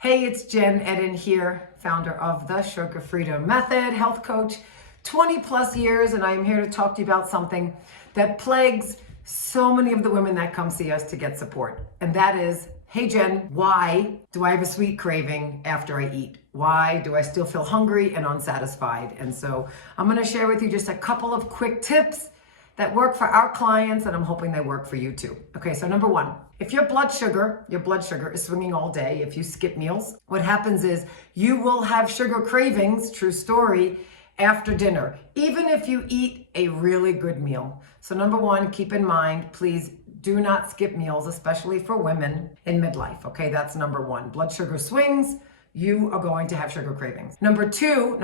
Hey, it's Jen Eden here, founder of the Sugar Freedom Method, health coach, 20 plus years, and I am here to talk to you about something that plagues so many of the women that come see us to get support. And that is, hey Jen, why do I have a sweet craving after I eat? Why do I still feel hungry and unsatisfied? And so I'm gonna share with you just a couple of quick tips that work for our clients, and I'm hoping they work for you too. Okay, so number one, if your blood sugar is swinging all day, if you skip meals, what happens is you will have sugar cravings, true story, after dinner, even if you eat a really good meal. So number one, keep in mind, please do not skip meals, especially for women in midlife. Okay, that's number one. Blood sugar swings, you are going to have sugar cravings. Number two,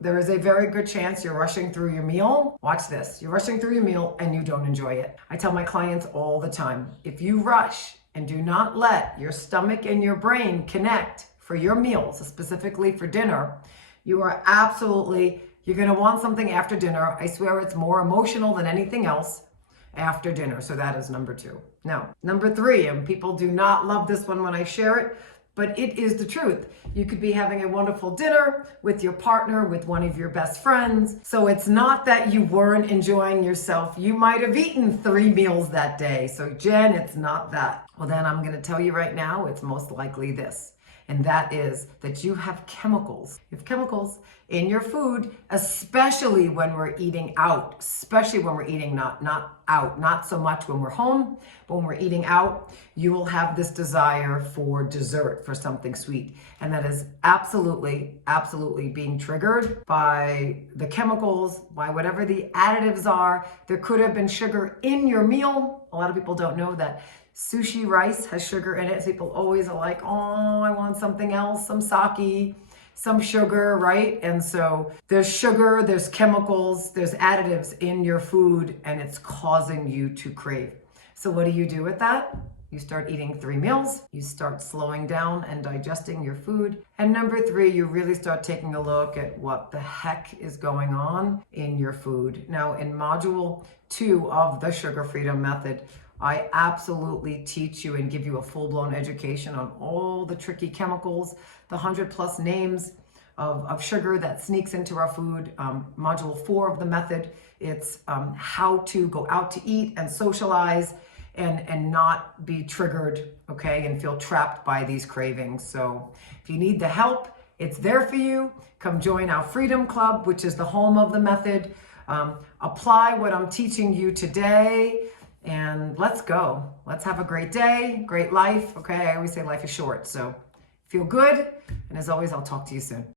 there is a very good chance you're rushing through your meal. Watch this. You're rushing through your meal and you don't enjoy it. I tell my clients all the time, if you rush and do not let your stomach and your brain connect for your meals, specifically for dinner, you are you're going to want something after dinner. I swear it's more emotional than anything else after dinner. So that is number two. Now, number three, and people do not love this one when I share it, but it is the truth. You could be having a wonderful dinner with your partner, with one of your best friends. So it's not that you weren't enjoying yourself. You might have eaten 3 meals that day. So Jen, it's not that. Well, then I'm gonna tell you right now, it's most likely this. And that is that you have chemicals. You have chemicals in your food, especially when we're eating out, especially when we're eating not out, not so much when we're home, but when we're eating out, you will have this desire for dessert, for something sweet. And that is absolutely being triggered by the chemicals, by whatever the additives are. There could have been sugar in your meal. A lot of people don't know that sushi rice has sugar in it. So people always are like, oh, I want something else, some sake, some sugar, right? And so there's sugar, there's chemicals, there's additives in your food, and it's causing you to crave. So what do you do with that? You start eating 3 meals, you start slowing down and digesting your food. And number 3, you really start taking a look at what the heck is going on in your food. Now, in module 2 of the Sugar Freedom Method, I absolutely teach you and give you a full-blown education on all the tricky chemicals, the 100+ names of sugar that sneaks into our food. Module 4 of the method, it's how to go out to eat and socialize and not be triggered, okay, and feel trapped by these cravings. So if you need the help, it's there for you. Come join our Freedom Club, which is the home of the method. Apply what I'm teaching you today. And let's go. Let's have a great day, great life. Okay, I always say life is short, so feel good. And as always, I'll talk to you soon.